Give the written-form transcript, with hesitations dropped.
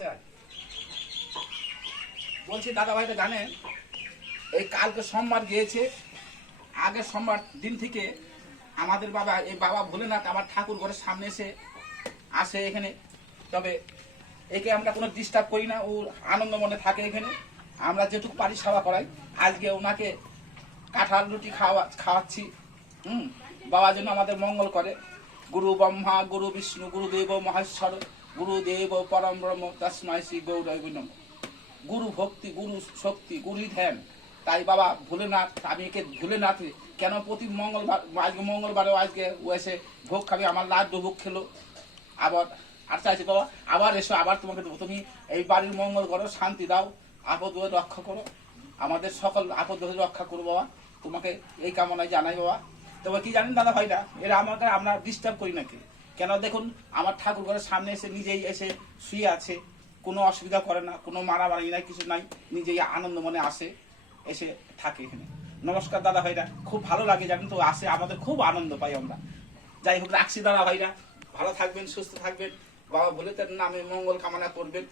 কাছে আয়। বলছি দাদা ভাইটা জানেন, এই কালকে সোমবার গিয়েছে, আগের সোমবার দিন থেকে আমাদের বাবা, এই বাবা ভোলেনাথ আমার ঠাকুর ঘরের সামনে আসে এখানে। তবে একে আমরা কোনো ডিস্টার্ব করি না, ও আনন্দ মনে থাকে এখানে। আমরা যেটুকু পারি সেবা করাই। আজকে ওনাকে কাঁঠাল রুটি খাওয়াচ্ছি। বাবা যেন আমাদের মঙ্গল করে। গুরু ব্রহ্মা, গুরু বিষ্ণু, গুরুদেব মহেশ্বর, গুরুদেব পরম ব্রহ্ম, তস্মৈ শ্রী গৌরায় নমঃ। গুরু ভক্তি, গুরু শক্তি, গুরু ধ্যান। তাই বাবা ভোলেনাথ, আমি একে ভোলেনাথ কেন প্রতি মঙ্গলবার, আজকে মঙ্গলবারেও আজকে ও এসে ভোগ খাবে, আমার লাড্ডু ভোগ খেলো। আবার আর চাইছি বাবা আবার এসো, আবার তোমাকে দেবো। তুমি এই বাড়ির মঙ্গল করো, শান্তি দাও, আপদ রক্ষা করো, আমাদের সকল আপদ রক্ষা করো বাবা। তোমাকে এই কামনায় জানাই বাবা। তবে কি জানেন দাদা ভাইরা, এরা আমাকে আমরা ডিস্টার্ব করি নাকি কেন? দেখুন আমার ঠাকুর ঘরের সামনে এসে নিজেই এসে শুয়ে আছে, কোনো অসুবিধা করে না, কোনো মারামারি নাই, কিছু নাই, নিজেই আনন্দ মনে আসে, এসে থাকে এখানে। নমস্কার দাদা ভাইরা, খুব ভালো লাগে জানেন তো, আসে আমাদের খুব আনন্দ পাই আমরা। যাই হোক রাখছি দাদা ভাইরা, ভালো থাকবেন, সুস্থ থাকবেন, বাবা ভোলেনাথের নামে মঙ্গল কামনা করবেন।